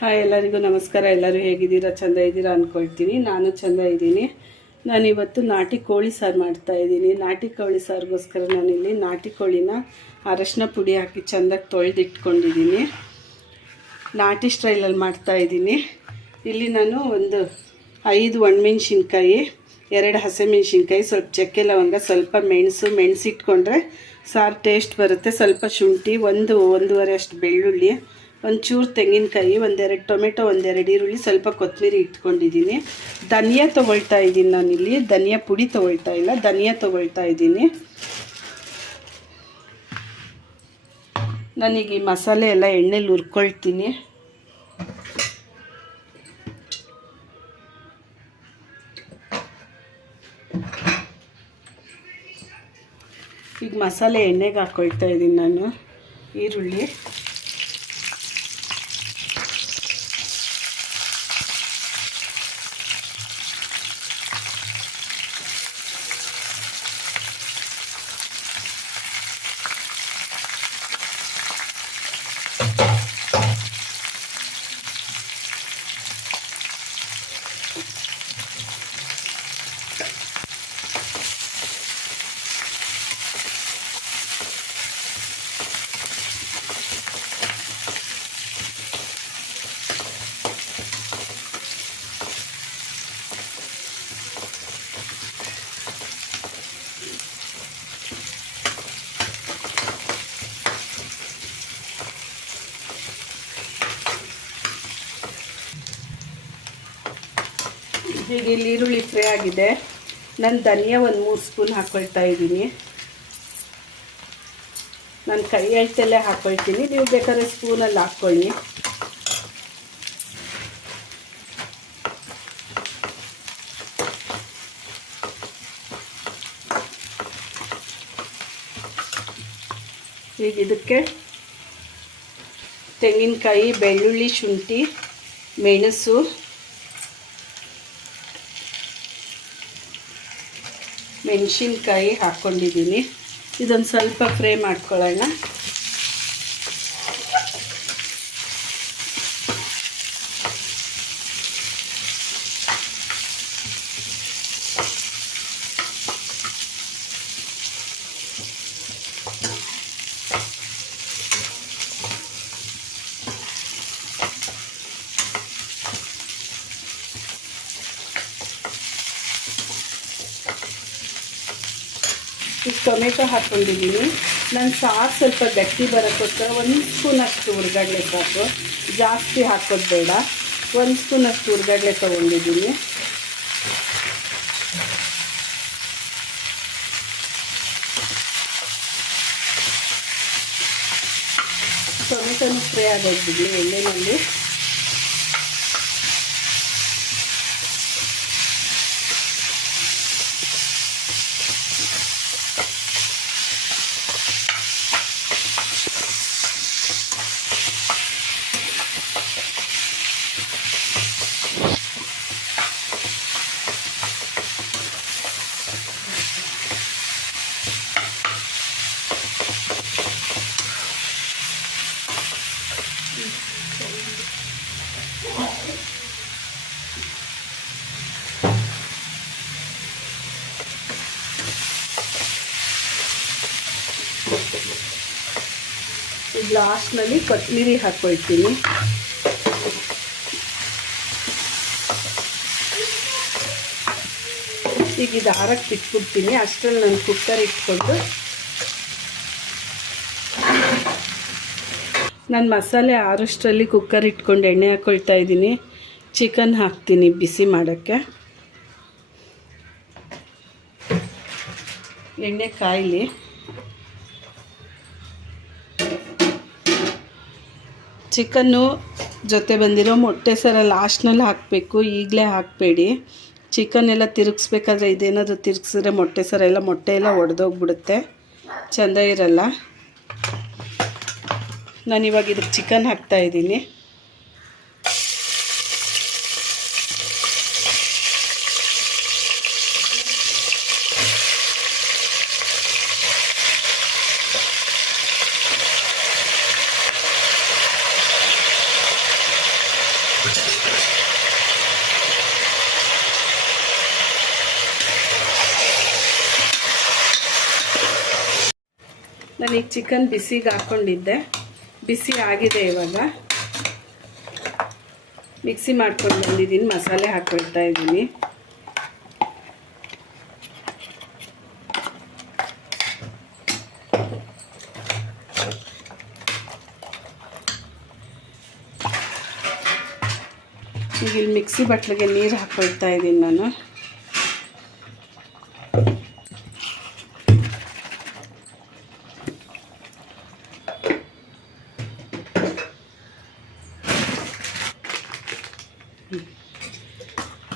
Hi, ಎಲ್ಲರಿಗೂ ನಮಸ್ಕಾರ. ಎಲ್ಲರೂ ಹೇಗಿದ್ದೀರಾ? ಚಂದ ಇದ್ದೀರಾ ಅಂದ್ಕೊಳ್ತೀನಿ ನಾನು ಚಂದ ಇದ್ದೀನಿ. ನಾನಿವತ್ತು ನಾಟಿ ಕೋಳಿ ಸಾರು ಮಾಡ್ತಾ ಇದ್ದೀನಿ. ನಾಟಿ ಕೋಳಿ ಸಾರಿಗೋಸ್ಕರ ನಾನಿಲ್ಲಿ ನಾಟಿ ಕೋಳಿನ ಅರಶಿನ ಪುಡಿ ಹಾಕಿ ಚೆಂದಾಗಿ ತೊಳೆದಿಟ್ಕೊಂಡಿದ್ದೀನಿ. ನಾಟಿ ಸ್ಟೈಲಲ್ಲಿ ಮಾಡ್ತಾ ಇದ್ದೀನಿ. ಇಲ್ಲಿ ನಾನು ಒಂದು ಐದು ಒಣಮೆಣ್ಸಿನ್ಕಾಯಿ, ಎರಡು ಹಸಿಮೆಣ್ಸಿನ್ಕಾಯಿ, ಸ್ವಲ್ಪ ಚಕ್ಕೆ ಲವಂಗ, ಸ್ವಲ್ಪ ಮೆಣಸು, ಮೆಣಸಿಟ್ಕೊಂಡ್ರೆ ಸಾರು ಟೇಸ್ಟ್ ಬರುತ್ತೆ. ಸ್ವಲ್ಪ ಶುಂಠಿ, ಒಂದು ಒಂದೂವರೆ ಅಷ್ಟು ಬೆಳ್ಳುಳ್ಳಿ ಒಂಚೂರು ತೆಂಗಿನಕಾಯಿ, ಒಂದೆರಡು ಟೊಮೆಟೊ, ಒಂದೆರಡು ಈರುಳ್ಳಿ ಸ್ವಲ್ಪ ಕೊತ್ತಂಬರಿ ಇಟ್ಕೊಂಡಿದ್ದೀನಿ. ಧನಿಯಾ ತೊಗೊಳ್ತಾ ಇದ್ದೀನಿ ನಾನಿಲ್ಲಿ. ಧನಿಯಾ ಪುಡಿ ತೊಗೊಳ್ತಾ ಇಲ್ಲ. ಧನಿಯಾ ತೊಗೊಳ್ತಾ ಇದ್ದೀನಿ. ನಾನೀಗ ಈ ಮಸಾಲೆ ಎಲ್ಲ ಎಣ್ಣೆಲಿ ಹುರ್ಕೊಳ್ತೀನಿ. ಈಗ ಮಸಾಲೆ ಎಣ್ಣೆಗೆ ಹಾಕ್ಕೊಳ್ತಾ ಇದ್ದೀನಿ ನಾನು. ಈರುಳ್ಳಿ. ಈಗ ಇಲ್ಲಿ ಈರುಳ್ಳಿ ಫ್ರೈ ಆಗಿದೆ. ನಾನು ಧನಿಯಾ ಒಂದು ಮೂರು ಸ್ಪೂನ್ ಹಾಕ್ಕೊಳ್ತಾ ಇದ್ದೀನಿ. ನಾನು ಕೈ ಅಳತೆಲ್ಲೇ ಹಾಕ್ಕೊಳ್ತೀನಿ ನೀವು ಬೇಕಾದ್ರೆ ಸ್ಪೂನಲ್ಲಿ ಹಾಕ್ಕೊಳ್ಳಿ. ಈಗ ಇದಕ್ಕೆ ತೆಂಗಿನಕಾಯಿ, ಬೆಳ್ಳುಳ್ಳಿ, ಶುಂಠಿ, ಮೆಣಸು ಮೆಣಸಿನ್ಕಾಯಿ ಹಾಕ್ಕೊಂಡಿದ್ದೀನಿ. ಇದೊಂದು ಸ್ವಲ್ಪ ಫ್ರೈ ಮಾಡ್ಕೊಳ್ಳೋಣ. ಈಗ ಟೊಮೆಟೊ ಹಾಕ್ಕೊಂಡಿದ್ದೀನಿ. ನಾನು ಸಾರು ಸ್ವಲ್ಪ ಗಟ್ಟಿ ಬರೋಕ್ಕೋಸ್ಕರ ಒಂದು ಸ್ಪೂನಷ್ಟು ಹುರ್ಗಡ್ಲೆ ಸಾಕು ಜಾಸ್ತಿ ಹಾಕೋದು ಬೇಡ. ಒಂದು ಸ್ಪೂನಷ್ಟು ಹುರ್ಗಡ್ಲೆ ತೊಗೊಂಡಿದ್ದೀನಿ. ಟೊಮೆಟೊನು ಫ್ರೈ ಆಗೋಗ್ಬಿಡಲಿ ಎಣ್ಣೆನಲ್ಲಿ. ಲಾಸ್ಟ್ನಲ್ಲಿ ಕೊತ್ತಂಬರಿ ಹಾಕ್ಕೊಳ್ತೀನಿ. ಈಗ ಇದು ಆರಕ್ಕೆ ಇಟ್ಬಿಡ್ತೀನಿ. ಅಷ್ಟರಲ್ಲಿ ನಾನು ಕುಕ್ಕರ್ ಇಟ್ಕೊಂಡು ನಾನು ಮಸಾಲೆ ಆರಷ್ಟರಲ್ಲಿ ಕುಕ್ಕರ್ ಇಟ್ಕೊಂಡು ಎಣ್ಣೆ ಹಾಕ್ಕೊಳ್ತಾ ಇದ್ದೀನಿ. ಚಿಕನ್ ಹಾಕ್ತೀನಿ ಬಿಸಿ ಮಾಡೋಕ್ಕೆ. ಎಣ್ಣೆ ಕಾಯಲಿ. ಚಿಕನ್ನು ಜೊತೆ ಬಂದಿರೋ ಮೊಟ್ಟೆ ಸರ ಲಾಸ್ಟ್ನಲ್ಲಿ ಹಾಕಬೇಕು, ಈಗಲೇ ಹಾಕಬೇಡಿ. ಚಿಕನ್ ಎಲ್ಲ ತಿರುಗಿಸ್ಬೇಕಾದ್ರೆ ಇದೇನಾದರೂ ತಿರುಗಿಸಿದ್ರೆ ಮೊಟ್ಟೆ ಸರ ಎಲ್ಲ ಮೊಟ್ಟೆ ಎಲ್ಲ ಒಡೆದೋಗ್ಬಿಡುತ್ತೆ. ಚೆಂದ ಇರಲ್ಲ. ನಾನಿವಾಗ ಇದಕ್ಕೆ ಚಿಕನ್ ಹಾಕ್ತಾಯಿದ್ದೀನಿ ನಾನೀಗ ಚಿಕನ್ ಬಿಸಿಗೆ ಹಾಕ್ಕೊಂಡಿದ್ದೆ ಬಿಸಿ ಆಗಿದೆ ಇವಾಗ. ಮಿಕ್ಸಿ ಮಾಡ್ಕೊಂಡು ಬಂದಿದ್ದೀನಿ ಮಸಾಲೆ ಹಾಕ್ಕೊಳ್ತಾ ಇದ್ದೀನಿ ಈಗ ಇಲ್ಲಿ ಮಿಕ್ಸಿ ಬಟ್ಲಿಗೆ ನೀರು ಹಾಕ್ಕೊಳ್ತಾ ಇದ್ದೀನಿ ನಾನು.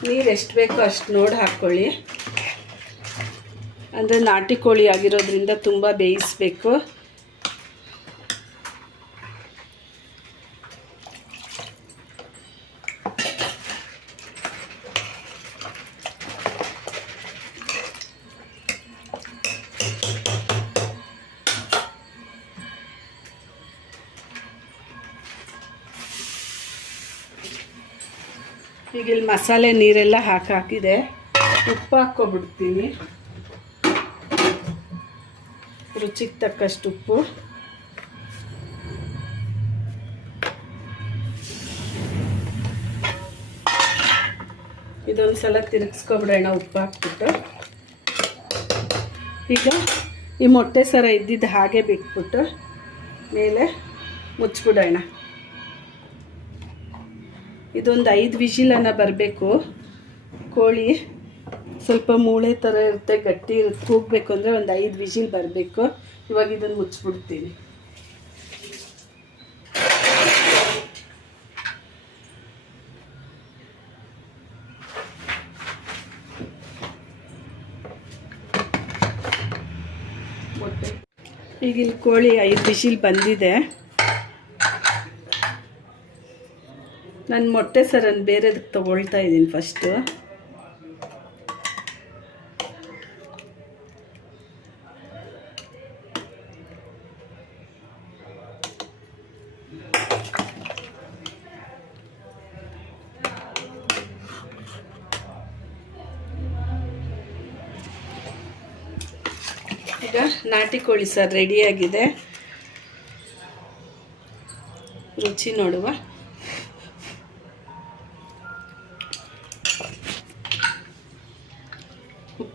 ನೀರು ಎಷ್ಟು ಬೇಕೋ ಅಷ್ಟು ನೋಡಿ ಹಾಕ್ಕೊಳ್ಳಿ ಅಂದರೆ ನಾಟಿ ಕೋಳಿ ಆಗಿರೋದ್ರಿಂದ ತುಂಬ ಬೇಯಿಸ್ಬೇಕು. ಈಗ ಇಲ್ಲಿ ಮಸಾಲೆ ನೀರೆಲ್ಲ ಹಾಕಿ ಹಾಕಿದೆ. ಉಪ್ಪು ಹಾಕ್ಕೊಬಿಡ್ತೀನಿ. ರುಚಿಗೆ ತಕ್ಕಷ್ಟು ಉಪ್ಪು. ಇದೊಂದು ಸಲ ತಿರುಗಿಸ್ಕೊಬಿಡೋಣ ಉಪ್ಪು ಹಾಕ್ಬಿಟ್ಟು. ಈಗ ಈ ಮೊಟ್ಟೆ ಸರ ಇದ್ದಿದ್ದು ಹಾಗೆ ಬಿಟ್ಬಿಟ್ಟು ಮೇಲೆ ಮುಚ್ಚಿಬಿಡೋಣ ಇದೊಂದು ಐದು ವಿಶಿಲನ್ನ ಬರಬೇಕು. ಕೋಳಿ ಸ್ವಲ್ಪ ಮೂಳೆ ಥರ ಇರುತ್ತೆ, ಗಟ್ಟಿ ಇರುತ್ತೆ, ಕೂಗಬೇಕು ಅಂದರೆ ಒಂದು ಐದು ವಿಜಿಲ್ ಬರಬೇಕು. ಇವಾಗ ಇದನ್ನು ಮುಚ್ಚಿಬಿಡ್ತೀನಿ. ಈಗ ಇಲ್ಲಿ ಕೋಳಿ ಐದು ವಿಶಿಲ್ ಬಂದಿದೆ. ನಾನು ಮೊಟ್ಟೆ ಸರನ್ನು ಬೇರೆದಕ್ಕೆ ತೊಗೊಳ್ತಾ ಇದ್ದೀನಿ ಫಸ್ಟು ಈಗ ನಾಟಿ ಕೋಳಿ ಸರ್ ರೆಡಿಯಾಗಿದೆ ರುಚಿ ನೋಡುವ.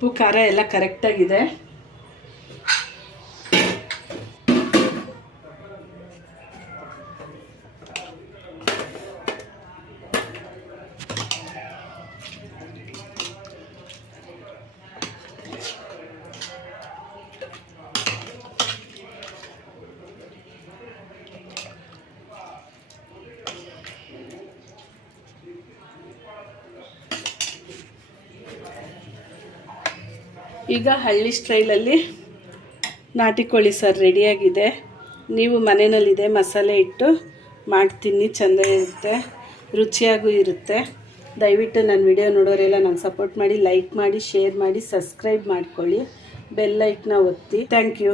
ಉಪ್ಪು ಖಾರ ಎಲ್ಲ ಕರೆಕ್ಟಾಗಿದೆ ಈಗ ಹಳ್ಳಿ ಸ್ಟೈಲಲ್ಲಿ ನಾಟಿ ಕೋಳಿ ಸರ್ ರೆಡಿಯಾಗಿದೆ ನೀವು ಮನೆಯಲ್ಲಿದೆ, ಮಸಾಲೆ ಇಟ್ಟು ಮಾಡ್ತೀನಿ, ಚೆಂದ ಇರುತ್ತೆ, ರುಚಿಯಾಗೂ ಇರುತ್ತೆ. ದಯವಿಟ್ಟು ನನ್ನ ವಿಡಿಯೋ ನೋಡೋರೆಲ್ಲ ನಾನು ಸಪೋರ್ಟ್ ಮಾಡಿ ಲೈಕ್ ಮಾಡಿ ಶೇರ್ ಮಾಡಿ ಸಬ್ಸ್ಕ್ರೈಬ್ ಮಾಡ್ಕೊಳ್ಳಿ. ಬೆಲ್ ಲೈಟ್ನ ಒತ್ತಿ. Thank you